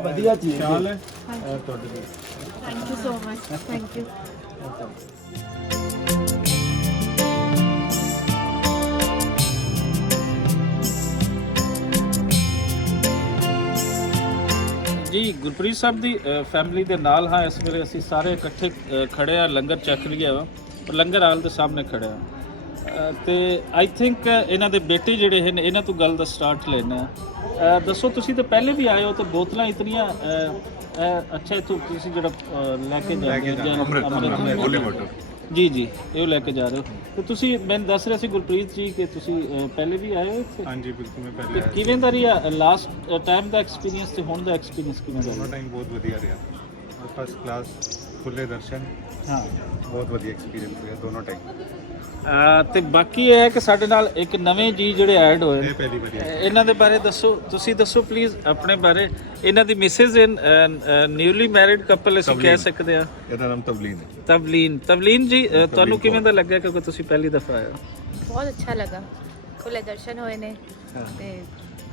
ਵਧੀਆ ਚੀਜ਼ ਸ਼ਾਲ ਹੈ ਤੁਹਾਡੇ ਲਈ। Thank you so much, thank you. ਜੀ ਗੁਰਪ੍ਰੀਤ ਸਾਹਿਬ ਦੀ ਫੈਮਿਲੀ ਦੇ ਨਾਲ ਹਾਂ ਇਸ ਵੇਲੇ ਅਸੀਂ ਸਾਰੇ ਇਕੱਠੇ ਖੜੇ ਆ, ਲੰਗਰ ਚੱਕ ਲਿਆ ਵਾ ਪਰ ਲੰਗਰ ਹਾਲ ਦੇ ਸਾਹਮਣੇ ਖੜੇ ਆ ਤੇ ਆਈ ਥਿੰਕ ਇਹਨਾਂ ਦੇ ਬੇਟੇ ਜਿਹੜੇ ਹਨ ਇਹਨਾਂ ਤੋਂ ਗੱਲ ਦਾ ਸਟਾਰਟ ਲੈਣਾ। ਦੱਸੋ ਤੁਸੀਂ ਤਾਂ ਪਹਿਲੇ ਵੀ ਆਏ ਹੋ ਤਾਂ ਬੋਤਲਾਂ ਇਤਨੀਆਂ ਅੱਛਾ ਇੱਥੋਂ ਤੁਸੀਂ ਜਿਹੜਾ ਲੈ ਕੇ ਜਾਂਦੇ ਅੰਮ੍ਰਿਤ ਜੀ ਜੀ ਇਹ ਲੈ ਕੇ ਜਾ ਰਹੇ ਹੋ ਤੇ ਤੁਸੀਂ ਮੈਨੂੰ ਦੱਸ ਰਹੇ ਸੀ ਗੁਰਪ੍ਰੀਤ ਜੀ ਕਿ ਤੁਸੀਂ ਪਹਿਲੇ ਵੀ ਆਏ ਹੋ ਇੱਥੇ? ਹਾਂਜੀ ਬਿਲਕੁਲ, ਮੈਂ ਪਹਿਲੇ ਆਇਆ ਕਿਵੇਂ ਦਾ ਰਿਹਾ ਲਾਸਟ ਟਾਈਮ ਦਾ ਐਕਸਪੀਰੀਅੰਸ ਤੇ ਹੁਣ ਦਾ ਐਕਸਪੀਰੀਅੰਸ ਕਿਵੇਂ ਦਾ ਦੋਨੋਂ ਰਿਹਾ? ਟਾਈਮ ਬਹੁਤ ਵਧੀਆ ਰਿਹਾ। ਫਸਟ ਕਲਾਸ ਖੁੱਲੇ ਦਰਸ਼ਨ, ਹਾਂ ਬਹੁਤ ਵਧੀਆ ਐਕਸਪੀਰੀਅੰਸ ਰਿਹਾ ਦੋਨੋਂ ਟਾਈਮ। ਤੇ ਬਾਕੀ ਇਹ ਹੈ ਕਿ ਸਾਡੇ ਨਾਲ ਇੱਕ ਨਵੇਂ ਜੀ ਜਿਹੜੇ ਐਡ ਹੋਏ ਨੇ, ਇਹ ਪਹਿਲੀ ਵਾਰੀ ਆਇਆ। ਇਹਨਾਂ ਦੇ ਬਾਰੇ ਦੱਸੋ, ਤੁਸੀਂ ਦੱਸੋ ਪਲੀਜ਼ ਆਪਣੇ ਬਾਰੇ। ਇਹਨਾਂ ਦੀ ਮਿਸਿਸ ਨਿਊਲੀ ਮੈਰਿਡ ਕਪਲ ਅਸੀਂ ਕਹਿ ਸਕਦੇ ਆ। ਇਹਦਾ ਨਾਮ ਤਵਲੀਨ ਹੈ। ਤਵਲੀਨ ਜੀ ਤੁਹਾਨੂੰ ਕਿਵੇਂ ਦਾ ਲੱਗਿਆ ਕਿਉਂਕਿ ਤੁਸੀਂ ਪਹਿਲੀ ਦਫਾ ਆਏ ਹੋ? बहुत अच्छा लगा, खुले दर्शन होए ने ते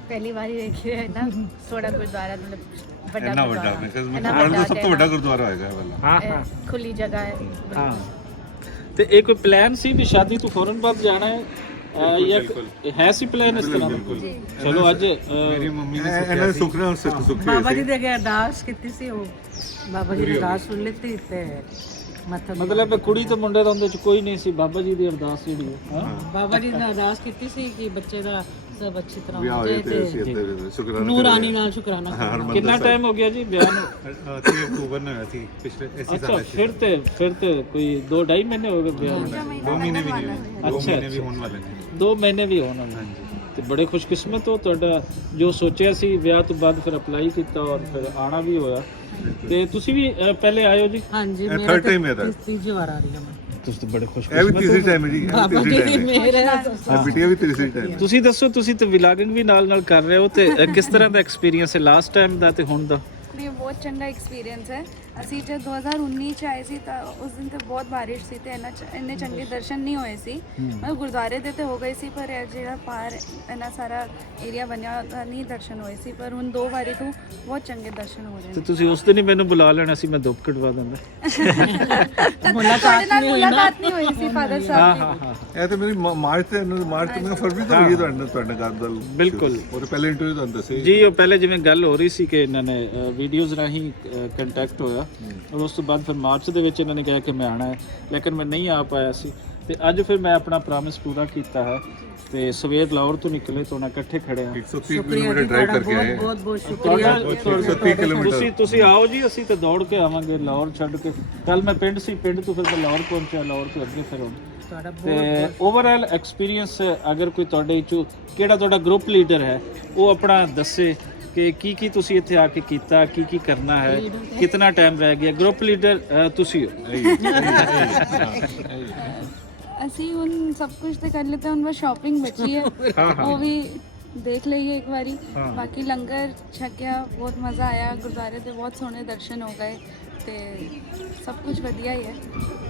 पहली बार ही देखी है ना थोड़ा गुरुद्वारा, मतलब बड़ा ਇੰਨਾ ਵੱਡਾ गुरुद्वारा, ਬਿਕਾਜ਼ इन्ना ਮੈਨੂੰ बड़ा ਸਭ ਤੋਂ ਵੱਡਾ ਗੁਰਦੁਆਰਾ ਹੋਏਗਾ ਇਹ ਵਾਲਾ। ਹਾਂ ए, खुली जगह है। ਹਾਂ ਤੇ ਇਹ ਕੋਈ ਪਲਾਨ ਸੀ ਵੀ ਸ਼ਾਦੀ ਤੋਂ ਫੌਰਨ ਬਾਅਦ ਜਾਣਾ ਹੈ ਜਾਂ ਹੈ ਸੀ ਪਲਾਨ ਇਸ ਤਰ੍ਹਾਂ ਦਾ? ਚਲੋ ਅੱਜ ਮੇਰੀ ਮੰਮੀ ਨੇ ਇਹਨਾਂ ਦੇ ਸੁਖਨਾ ਸੁਖੀ ਬਾਬਾ ਜੀ ਦੇ ਅੱਗੇ ਅਰਦਾਸ ਕੀਤੀ ਸੀ, ਉਹ ਬਾਬਾ ਜੀ ਦੀ ਅਰਦਾਸ ਸੁਣ ਲਈ ਤੇ ਮਤਲਬ ਕੁੜੀ ਤੇ ਮੁੰਡੇ ਦਾ ਉਹਦੇ ਚ ਕੋਈ ਨਹੀਂ ਸੀ, ਬਾਬਾ ਜੀ ਦੀ ਅਰਦਾਸ ਜਿਹੜੀ ਹੈ ਹਾਂ ਬਾਬਾ ਜੀ ਨੇ ਅਰਦਾਸ ਕੀਤੀ ਸੀ ਕਿ ਬੱਚੇ ਦਾ ਸਭ ਅੱਛੀ ਤਰ੍ਹਾਂ ਵਿਆਹ ਹੋ ਹੋਏ ਜਾਏ ਤੇ ਤੇ ਅਸੀਂ ਇੱਥੇ ਸ਼ੁਕਰਾਨਾ ਨੂਰਾਨੀ ਨਾਲ ਸ਼ੁਕਰਾਨਾ ਕਰੋ। ਕਿੰਨਾ ਟਾਈਮ ਹੋ ਗਿਆ ਜੀ ਵਿਆਹ ਨੂੰ? 3 ਅਕਤੂਬਰ ਨੂੰ ਹੋਇਆ ਸੀ ਪਿਛਲੇ ਇਸੇ ਅੱਛਾ ਸਾਲ। ਫਿਰ ਤੇ ਕੋਈ 2-2.5 ਮਹੀਨੇ ਹੋ ਗਏ ਵਿਆਹ ਨੂੰ। 2 ਮਹੀਨੇ ਵੀ ਨਹੀਂ ਹੋਏ, 2 ਮਹੀਨੇ ਵੀ ਹੋਣ ਵਾਲੇ ਨੇ। 2 ਮਹੀਨੇ ਵੀ ਹੋਣ ਵਾਲੇ ਤੇ ਬੜੇ ਖੁਸ਼ਕਿਸਮਤ ਹੋ ਤੁਹਾਡਾ ਜੋ ਸੋਚਿਆ ਸੀ ਵਿਆਹ ਤੋਂ ਬਾਅਦ ਫਿਰ ਅਪਲਾਈ ਕੀਤਾ ਔਰ ਫਿਰ ਆਣਾ ਵੀ ਹੋਇਆ। ਤੇ ਤੁਸੀਂ ਵੀ ਪਹਿਲੇ ਆਏ ਹੋ ਜੀ? ਹਾਂਜੀ ਇਹ ਮੇਰਾ third time ਹੈ ਇਹਦਾ। ਤੀਜੀ ਵਾਰ ਆ ਰਹੀ ਹਾਂ ਮੈਂ। ਤੁਸੀਂ ਤਾਂ ਬੜੇ ਇਹ ਵੀ ਖੁਸ਼ਕਿਸਮਤ ਤੀਸਰੀ ਟਾਈਮ ਹੈ ਜੀ, ਇਹ ਬਾਬਾ ਵੀ ਜੀ ਤੀਸਰੀ ਦੀ ਟਾਈਮ ਹੈ। ਮਿਹਰ ਹੈ। ਇਹ ਬਿਟੀਆ ਵੀ ਤੀਸਰੀ ਟਾਈਮ ਹੈ। ਤੁਸੀਂ ਦੱਸੋ, ਤੁਸੀਂ ਤਾਂ ਵਲੌਗਿੰਗ ਵੀ ਨਾਲ ਕਰ ਰਹੇ ਹੋ ਤੇ ਕਿਸ ਤਰ੍ਹਾਂ ਦਾ ਐਕਸਪੀਰੀਅੰਸ ਹੈ ਲਾਸਟ ਟਾਈਮ ਦਾ ਤੇ ਹੁਣ ਦਾ? ਨਹੀਂ ਬਹੁਤ ਚੰਗਾ ਐਕਸਪੀਰੀਅੰਸ ਹੈ। ਅਸੀਂ ਜਦ 2019 ਚ ਆਏ ਸੀ ਤਾਂ ਉਸ ਦਿਨ ਤੇ ਬਹੁਤ ਬਾਰਿਸ਼ ਸੀ ਤੇ ਇੰਨੇ ਚੰਗੇ ਦਰਸ਼ਨ ਨਹੀਂ ਹੋਏ ਸੀ। ਮਤਲਬ ਗੁਰਦੁਆਰੇ ਦੇ ਤੇ ਹੋ ਗਏ ਸੀ ਪਰ ਇਹ ਜਿਹੜਾ ਪਾਰ ਇੰਨਾ ਸਾਰਾ ਏਰੀਆ ਬਣਿਆ ਉਹਦਾ ਨਹੀਂ ਦਰਸ਼ਨ ਹੋਏ ਸੀ, ਪਰ ਹੁਣ 2 ਵਾਰੀ ਤੋਂ ਬਹੁਤ ਚੰਗੇ ਦਰਸ਼ਨ ਹੋ ਰਹੇ ਤੇ ਨੇ। ਤੁਸੀਂ ਉਸ ਦਿਨ ਹੀ ਮੈਨੂੰ ਬੁਲਾ ਲੈਣਾ ਸੀ, ਮੈਂ ਦੁੱਖ ਕਟਵਾ ਦਿੰਦਾ। ਮੁਲਾਕਾਤ ਨਹੀਂ ਹੋਈ ਸੀ ਫਾਦਰ ਹਾਂ ਸਾਹਿਬ ਹਾਂ ਦੀ। ਹਾਂ ਇਹ ਤੇ ਮੇਰੀ ਮਾਰਚ ਤੇ ਮੈਂ ਫਰਵਰੀ ਤੋਂ ਹੋਈ ਹੈ ਤੁਹਾਡੇ ਨਾਲ ਗੱਲ। ਬਿਲਕੁਲ। ਉਹ ਤੇ ਪਹਿਲੇ ਇੰਟਰਵਿਊ ਤੁਹਾਨੂੰ ਦੱਸੇ ਜੀ ਉਹ ਪਹਿਲੇ ਜਿਵੇਂ ਗੱਲ ਹੋ ਰਹੀ ਸੀ ਕਿ ਇਹਨਾਂ ਨੇ ਵੀਡੀਓਜ਼ ਰਾਹੀਂ ਕੰਟੈਕਟ ਹੋਇਆ ਔਰ ਉਸ ਤੋਂ ਬਾਅਦ ਫਿਰ ਮਾਰਚ ਦੇ ਵਿੱਚ ਇਹਨਾਂ ਨੇ ਕਿਹਾ ਕਿ ਮੈਂ ਆਣਾ ਹੈ, ਲੇਕਿਨ ਮੈਂ ਨਹੀਂ ਆ ਪਾਇਆ ਸੀ ਤੇ ਅੱਜ ਫਿਰ ਮੈਂ ਆਪਣਾ ਪ੍ਰੋਮਿਸ ਪੂਰਾ ਕੀਤਾ ਹੈ ਤੇ ਸਵੇਰ ਲਾਹੌਰ ਤੋਂ ਨਿਕਲੇ ਤੋਂ ਨਾ ਇਕੱਠੇ ਖੜੇ ਹਾਂ। 130 ਕਿਲੋਮੀਟਰ ਡਰਾਈਵ ਕਰਕੇ ਆਏ। ਬਹੁਤ ਬਹੁਤ ਸ਼ੁਕਰੀਆ। 130 ਕਿਲੋਮੀਟਰ ਤੁਸੀਂ ਆਓ ਜੀ, ਅਸੀਂ ਤੇ ਦੌੜ ਕੇ ਆਵਾਂਗੇ ਲਾਹੌਰ ਛੱਡ ਕੇ। ਕੱਲ ਮੈਂ ਪਿੰਡ ਸੀ, ਪਿੰਡ ਤੋਂ ਫਿਰ ਮੈਂ ਲਾਹੌਰ ਪਹੁੰਚਿਆ, ਲਾਹੌਰ ਤੋਂ ਅੱਗੇ ਫਿਰ ਹੁਣ ਤੁਹਾਡਾ ਤੇ ਓਵਰਆਲ ਐਕਸਪੀਰੀਅੰਸ ਅਗਰ ਕੋਈ ਤੁਹਾਡੇ ਚੋਂ ਕਿਹੜਾ ਤੁਹਾਡਾ ਗਰੁੱਪ ਲੀਡਰ ਹੈ ਉਹ ਆਪਣਾ ਦੱਸੇ ਕਿ ਕੀ ਤੁਸੀਂ ਇੱਥੇ ਆ ਕੇ ਕੀਤਾ, ਕੀ ਕਰਨਾ ਹੈ, ਕਿੰਨਾ ਟਾਈਮ ਰਹਿ ਗਿਆ। ਗਰੁੱਪ ਲੀਡਰ ਤੁਸੀਂ ਹੋ। ਅਸੀਂ ਹੁਣ ਸਭ ਕੁਝ ਤੇ ਕਰ ਲਿੱਤਾ, ਹੁਣ ਬਸ ਸ਼ਾਪਿੰਗ ਬਚੀ ਹੈ ਉਹ ਵੀ ਦੇਖ ਲਈਏ ਇੱਕ ਵਾਰੀ। ਬਾਕੀ ਲੰਗਰ ਛਕਿਆ, ਬਹੁਤ ਮਜ਼ਾ ਆਇਆ, ਗੁਰਦੁਆਰੇ ਦੇ ਬਹੁਤ ਸੋਹਣੇ ਦਰਸ਼ਨ ਹੋ ਗਏ ਤੇ ਸਭ ਕੁਝ ਵਧੀਆ ਹੀ ਹੈ।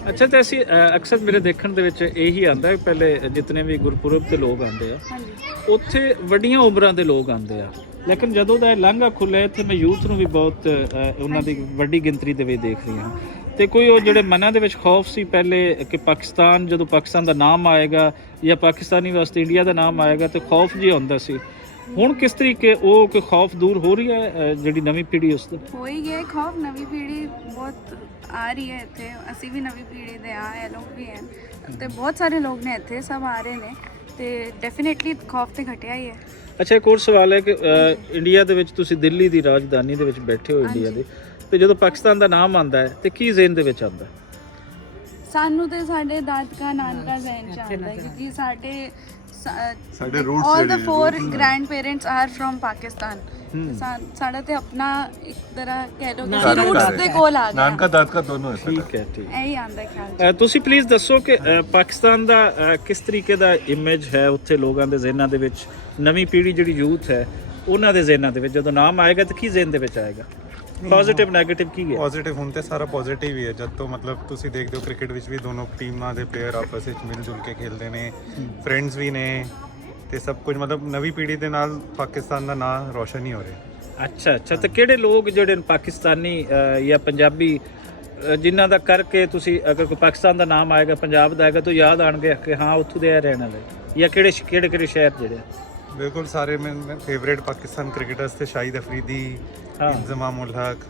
ਅੱਛਾ ਤੇ ਅਸੀਂ ਅਕਸਰ ਮੇਰੇ ਦੇਖਣ ਦੇ ਵਿੱਚ ਇਹੀ ਆਉਂਦਾ ਹੈ, ਪਹਿਲੇ ਜਿਤਨੇ ਵੀ ਗੁਰਪੁਰਬ ਤੇ ਲੋਕ ਆਉਂਦੇ ਆ ਹਾਂਜੀ ਉੱਥੇ ਵੱਡੀਆਂ ਉਮਰਾਂ ਦੇ ਲੋਕ ਆਉਂਦੇ ਆ, ਲੇਕਿਨ ਜਦੋਂ ਦਾ ਇਹ ਲਾਂਘਾ ਖੁੱਲ੍ਹਿਆ ਇੱਥੇ ਮੈਂ ਯੂਥ ਨੂੰ ਵੀ ਬਹੁਤ ਉਹਨਾਂ ਦੀ ਵੱਡੀ ਗਿਣਤੀ ਦੇ ਵਿੱਚ ਦੇਖ ਰਹੀ ਹਾਂ। ਤੇ ਕੋਈ ਉਹ ਜਿਹੜੇ ਮਨਾਂ ਦੇ ਵਿੱਚ ਖੌਫ ਸੀ ਪਹਿਲੇ ਕਿ ਪਾਕਿਸਤਾਨ, ਜਦੋਂ ਪਾਕਿਸਤਾਨ ਦਾ ਨਾਮ ਆਏਗਾ ਜਾਂ ਪਾਕਿਸਤਾਨੀ ਵਾਸਤੇ ਇੰਡੀਆ ਦਾ ਨਾਮ ਆਏਗਾ ਤੇ ਖੌਫ ਜਿਹਾ ਹੁੰਦਾ ਸੀ, ਹੁਣ ਕਿਸ ਤਰੀਕੇ ਉਹ ਕੋਈ ਖੌਫ ਦੂਰ ਹੋ ਰਹੀ ਹੈ ਜਿਹੜੀ ਨਵੀਂ ਪੀੜ੍ਹੀ ਉਸ ਤੋਂ? ਹੋ ਹੀ ਗਿਆ ਖੌਫ, ਨਵੀਂ ਪੀੜ੍ਹੀ ਬਹੁਤ ਆ ਰਹੀ ਹੈ ਇੱਥੇ। ਅਸੀਂ ਵੀ ਨਵੀਂ ਪੀੜ੍ਹੀ ਦੇ ਆ, ਇਹ ਲੋਕ ਵੀ ਹਨ ਤੇ ਬਹੁਤ ਸਾਰੇ ਲੋਕ ਨੇ ਇੱਥੇ, ਸਭ ਆ ਰਹੇ ਨੇ ਤੇ ਡੈਫੀਨੇਟਲੀ ਖੌਫ ਤੇ ਘਟਿਆ ਹੀ ਹੈ। ਅੱਛਾ ਇੱਕ ਹੋਰ ਸਵਾਲ ਹੈ ਕਿ ਇੰਡੀਆ ਦੇ ਵਿੱਚ ਤੁਸੀਂ ਦਿੱਲੀ ਦੀ ਰਾਜਧਾਨੀ ਦੇ ਵਿੱਚ ਬੈਠੇ ਹੋ ਇੰਡੀਆ ਦੇ, ਤੇ ਜਦੋਂ ਪਾਕਿਸਤਾਨ ਦਾ ਨਾਮ ਆਉਂਦਾ ਹੈ ਤੇ ਕੀ ਜ਼ਿਹਨ ਦੇ ਵਿੱਚ ਆਉਂਦਾ? ਸਾਨੂੰ ਤੇ ਸਾਡੇ ਦਾਦਕਾ ਨਾਨਕਾ ਜ਼ਹਿਨ ਚ ਆਉਂਦਾ ਹੈ ਕਿਉਂਕਿ ਸਾਡੇ roots all the 4 grandparents are from Pakistan। ਸਾਡਾ ਤੇ ਆਪਣਾ ਇੱਕ ਤਰ੍ਹਾਂ ਕਹਿ ਲਓ ਕਿ ਰੂਟਸ ਦੇ ਕੋਲ ਆ ਗਿਆ। ਨਾਨਕਾ ਦਾਦਕਾ ਦੋਨੋਂ ਹੈ ਸਾਡਾ। ਠੀਕ ਹੈ ਠੀਕ। ਇਹੀ ਆਉਂਦਾ ਖਿਆਲ ਚ। ਤੁਸੀਂ ਪਲੀਜ਼ ਦੱਸੋ ਕਿ ਪਾਕਿਸਤਾਨ ਦਾ ਕਿਸ ਤਰੀਕੇ ਦਾ ਇਮੇਜ ਹੈ ਉੱਥੇ ਲੋਕਾਂ ਦੇ ਜ਼ਿਹਨਾਂ ਦੇ ਵਿੱਚ, ਨਵੀਂ ਪੀੜ੍ਹੀ ਜਿਹੜੀ ਯੂਥ ਹੈ ਉਹਨਾਂ ਦੇ ਜ਼ਿਹਨਾਂ ਦੇ ਵਿੱਚ ਜਦੋਂ ਨਾਮ ਆਏਗਾ ਤਾਂ ਕੀ ਜ਼ਿਹਨ ਦੇ ਵਿੱਚ ਆਏਗਾ? ਪੋਜ਼ਿਟਿਵ ਨੈਗੇਟਿਵ ਕੀ ਹੈ? ਪੋਜ਼ਿਟਿਵ ਹੁਣ ਤੇ ਸਾਰਾ ਪੋਜ਼ਿਟਿਵ ਹੀ ਹੈ। ਜਦ ਤੋਂ ਮਤਲਬ ਤੁਸੀਂ ਦੇਖਦੇ ਹੋ ਕ੍ਰਿਕਟ ਵਿੱਚ ਵੀ ਦੋਨੋਂ ਟੀਮਾਂ ਦੇ ਪਲੇਅਰ ਆਪਸ ਵਿੱਚ ਮਿਲ ਜੁਲ ਕੇ ਖੇਡਦੇ ਨੇ, ਫਰੈਂਡਸ ਵੀ ਨੇ ਤੇ ਸਭ ਕੁਝ। ਮਤਲਬ ਨਵੀਂ ਪੀੜ੍ਹੀ ਦੇ ਨਾਲ ਪਾਕਿਸਤਾਨ ਦਾ ਨਾਂ ਰੋਸ਼ਨ ਹੀ ਹੋ ਰਿਹਾ। ਅੱਛਾ ਅੱਛਾ। ਤੇ ਕਿਹੜੇ ਲੋਕ ਜਿਹੜੇ ਪਾਕਿਸਤਾਨੀ ਜਾਂ ਪੰਜਾਬੀ ਜਿਨ੍ਹਾਂ ਦਾ ਕਰਕੇ ਤੁਸੀਂ ਅਗਰ ਕੋਈ ਪਾਕਿਸਤਾਨ ਦਾ ਨਾਮ ਆਏਗਾ, ਪੰਜਾਬ ਦਾ ਆਏਗਾ ਤਾਂ ਯਾਦ ਆਣਗੇ ਕਿ ਹਾਂ ਉੱਥੋਂ ਦੇ ਰਹਿਣ ਵਾਲੇ, ਜਾਂ ਕਿਹੜੇ ਕਿਹੜੇ ਸ਼ਹਿਰ ਜਿਹੜੇ? ਬਿਲਕੁਲ ਸਾਰੇ ਮੇਰੇ ਫੇਵਰੇਟ ਪਾਕਿਸਤਾਨ ਕ੍ਰਿਕਟਰਸ ਤੇ ਸ਼ਾਹਿਦ ਅਫਰੀਦੀ, ਇੰਜ਼ਮਾਮ ਉਲ ਹਕ,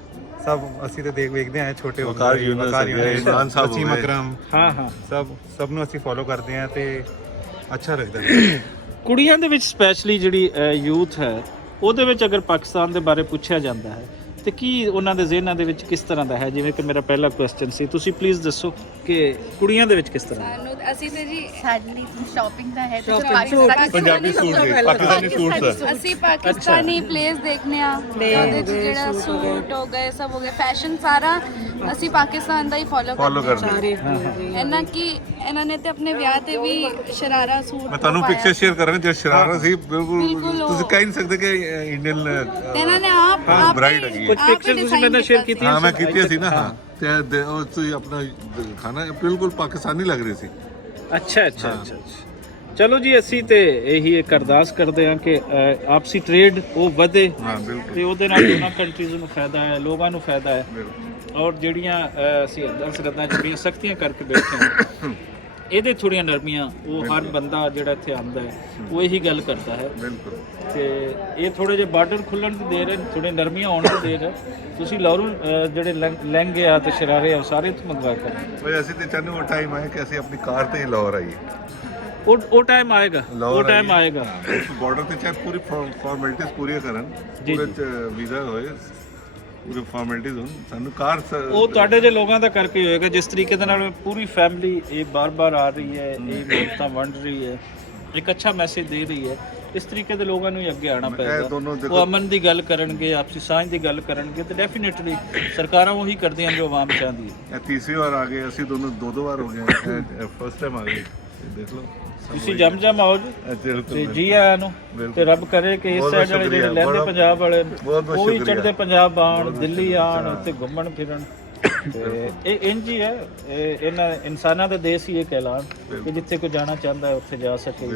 ਸਭ ਅਸੀਂ ਤੇ ਵੇਖਦੇ ਆਏ ਛੋਟੇ ਵਕਾਰ ਯੂਨਸ, ਇਮਰਾਨ ਸਾਹਿਬ ਵਸੀਮ ਹੋਵੇ। ਅਕਰਮ, ਹਾਂ ਸਭ ਨੂੰ ਅਸੀਂ ਫੋਲੋ ਕਰਦੇ ਆ ਤੇ ਅੱਛਾ ਲੱਗਦਾ ਹੈ। ਕੁੜੀਆਂ ਦੇ ਵਿੱਚ ਸਪੈਸ਼ਲੀ ਜਿਹੜੀ ਯੂਥ ਹੈ ਉਹਦੇ ਵਿੱਚ ਅਗਰ ਪਾਕਿਸਤਾਨ ਦੇ ਬਾਰੇ ਪੁੱਛਿਆ ਜਾਂਦਾ ਹੈ ਤੇ ਕੀ ਉਹਨਾਂ ਦੇ ਜ਼ਿਹਨਾਂ ਦੇ ਵਿੱਚ ਕਿਸ ਤਰ੍ਹਾਂ ਦਾ ਹੈ? ਜਿਵੇਂ ਕਿ ਮੇਰਾ ਪਹਿਲਾ ਕੁਐਸਚਨ ਸੀ, ਤੁਸੀਂ ਪਲੀਜ਼ ਦੱਸੋ ਕਿ ਕੁੜੀਆਂ ਦੇ ਵਿੱਚ ਕਿਸ ਤਰ੍ਹਾਂ ਹੈ? ਸਾਨੂੰ ਅਸੀਂ ਤੇ ਜੀ ਸਾਡੇ ਸ਼ਾਪਿੰਗ ਦਾ ਹੈ ਤੇ ਪੰਜਾਬੀ ਸੂਟ ਦੇ ਪਾਕਿਸਤਾਨੀ ਸੂਟ ਦਾ ਅਸੀਂ ਪਾਕਿਸਤਾਨੀ ਪਲੇਸ ਦੇਖਨੇ ਆ, ਉਹਦੇ 'ਚ ਜਿਹੜਾ ਸੂਟ ਹੋ ਗਏ, ਸਭ ਹੋ ਗਏ, ਫੈਸ਼ਨ ਸਾਰਾ ਅਸੀਂ ਪਾਕਿਸਤਾਨ ਦਾ ਹੀ ਫੋਲੋ ਕਰਦੇ ਹਾਂ। ਇਹਨਾਂ ਕੀ ਇਹਨਾਂ ਨੇ ਤੇ ਆਪਣੇ ਵਿਆਹ ਤੇ ਵੀ ਸ਼ਰਾਰਾ ਸੂਟ ਮੈਂ ਤੁਹਾਨੂੰ ਪਿਕਚਰ ਸ਼ੇਅਰ ਕਰ ਰਿਹਾ, ਜਿਹੜਾ ਸ਼ਰਾਰਾ ਸੀ ਬਿਲਕੁਲ ਬਿਲਕੁਲ ਉਹ- ਤੁਸੀਂ ਕਹਿ ਨਹੀਂ ਸਕਦੇ ਕਿ ਇੰਡੀਅਨ ਤੇ ਇਹਨਾਂ ਨੇ ਆਪ ਬ੍ਰਾਈਡ ਹੈਗੀ ਕੁਝ ਪਿਕਚਰ ਤੁਸੀਂ ਮੇਰੇ ਨਾਲ ਸ਼ੇਅਰ ਕੀਤੀ ਹਾਂ ਮੈਂ ਕੀਤੀ ਸੀ ਨਾ। ਹਾਂ ਤੇ ਉਹ ਤੁਸੀਂ ਆਪਣਾ ਖਾਣਾ ਬਿਲਕੁਲ ਪਾਕਿਸਤਾਨੀ ਲੱਗ ਰਹੀ ਸੀ। ਅੱਛਾ ਅੱਛਾ ਅੱਛਾ ਅੱਛਾ। ਚਲੋ ਜੀ, ਅਸੀਂ ਤੇ ਇਹੀ ਇੱਕ ਅਰਦਾਸ ਕਰਦੇ ਹਾਂ ਕਿ ਆਪਸੀ ਟ੍ਰੇਡ ਉਹ ਵਧੇ ਹਾਂ ਬਿਲਕੁਲ ਤੇ ਉਹਦੇ ਨਾਲ ਦੋਨਾਂ ਕੰਟਰੀਜ਼ ਨੂੰ ਫਾਇਦਾ ਹੈ, ਲੋਕਾਂ ਨੂੰ ਫਾਇਦਾ ਹੈ। ਔਰ ਜਿਹੜੀਆਂ ਅਸੀਂ ਅੰਦਰ ਸਰਹੱਦਾਂ ਜਿਹੜੀਆਂ ਸਖਤੀਆਂ ਕਰਕੇ ਬੈਠੇ ਹਾਂ, ਇਹਦੇ ਥੋੜ੍ਹੀਆਂ ਨਰਮੀਆਂ ਉਹ ਹਰ ਬੰਦਾ ਜਿਹੜਾ ਇੱਥੇ ਆਉਂਦਾ ਹੈ ਉਹ ਇਹੀ ਗੱਲ ਕਰਦਾ ਹੈ। ਬਿਲਕੁਲ ਤੇ ਇਹ ਥੋੜੇ ਜਿਹੇ ਬਾਰਡਰ ਖੁੱਲਣ ਦੀ ਦੇਰ ਹੈ, ਥੋੜੇ ਨਰਮੀਆਂ ਆਉਣ ਦੀ ਦੇਰ ਹੈ। ਤੁਸੀਂ ਲਾਹੌਰੋਂ ਜਿਹੜੇ ਲਹਿੰਗੇ ਆ ਤੇ ਸ਼ਰਾਰੇ ਆ ਉਹ ਸਾਰੇ ਇੱਥੋਂ ਮੰਗਵਾ ਕਰ। ਭਾਈ ਅਸੀਂ ਤੇ ਚਾਹੁੰਦੇ ਉਹ ਟਾਈਮ ਆਇਆ ਕਿ ਅਸੀਂ ਆਪਣੀ ਕਾਰ ਤੇ ਹੀ ਲਾਹੌਰ ਆਈਏ। ਉਹ ਟਾਈਮ ਆਏਗਾ, ਉਹ ਟਾਈਮ ਆਏਗਾ। ਬਾਰਡਰ ਤੇ ਚਾਹੇ ਪੂਰੀ ਫਾਰਮੈਲਿਟੀਜ਼ ਪੂਰੀਆਂ ਕਰਨ, ਉਹਦੇ ਚ ਵੀਜ਼ਾ ਹੋਏ, ਪੂਰੀ ਫਾਰਮੈਲਿਟੀਜ਼ ਹੋਣ, ਸਾਨੂੰ ਕਾਰ ਉਹ ਤੁਹਾਡੇ ਜੇ ਲੋਕਾਂ ਦਾ ਕਰਕੇ ਹੀ ਹੋਏਗਾ। ਜਿਸ ਤਰੀਕੇ ਦੇ ਨਾਲ ਪੂਰੀ ਫੈਮਿਲੀ ਇਹ ਬਾਰ-ਬਾਰ ਆ ਰਹੀ ਹੈ, ਇਹ ਮਦਦਾਂ ਵੰਡ ਰਹੀ ਹੈ, ਇੱਕ ਅੱਛਾ ਮੈਸੇਜ ਦੇ ਰਹੀ ਹੈ, ਇਸ ਤਰੀਕੇ ਦੇ ਲੋਕਾਂ ਨੂੰ ਹੀ ਅੱਗੇ ਆਉਣਾ ਪਏਗਾ। ਉਹ ਅਮਨ ਦੀ ਗੱਲ ਕਰਨਗੇ, ਆਪਸੀ ਸਾਂਝ ਦੀ ਗੱਲ ਕਰਨਗੇ ਤੇ ਡੈਫੀਨੇਟਲੀ ਸਰਕਾਰਾਂ ਉਹੀ ਕਰਦੀਆਂ ਜੋ ਆਵਾਮ ਚਾਹੁੰਦੀ ਹੈ। ਇਹ ਤੀਸਰੀ ਵਾਰ ਆ ਗਏ, ਅਸੀਂ ਦੋਨੋਂ ਦੋ ਵਾਰ ਹੋ ਗਏ, ਫਸਟ ਟਾਈਮ ਆ ਗਏ। ਦੇਖ ਲਓ ਤੁਸੀਂ ਜਮ ਆਓ ਜੀ ਤੇ ਜੀ ਆਇਆਂ ਨੂੰ, ਤੇ ਰੱਬ ਕਰੇ ਕਿ ਇਸ ਸਾਈਡ ਵਾਲੇ ਜਿਹੜੇ ਲਹਿੰਦੇ ਪੰਜਾਬ ਵਾਲੇ ਉਹ ਵੀ ਚੜ੍ਹਦੇ ਪੰਜਾਬ ਆਉਣ, ਦਿੱਲੀ ਆਉਣ ਤੇ ਘੁੰਮਣ ਫਿਰਨ। ਤੇ ਇਹ ਇੰਜ ਹੀ ਹੈ, ਇਹਨਾਂ ਇਨਸਾਨਾਂ ਦਾ ਦੇਸ਼ ਹੀ ਇਹ ਕਹਿਲਾਨ ਕਿ ਜਿੱਥੇ ਕੋਈ ਜਾਣਾ ਚਾਹੁੰਦਾ ਹੈ ਉੱਥੇ ਜਾ ਸਕੇ।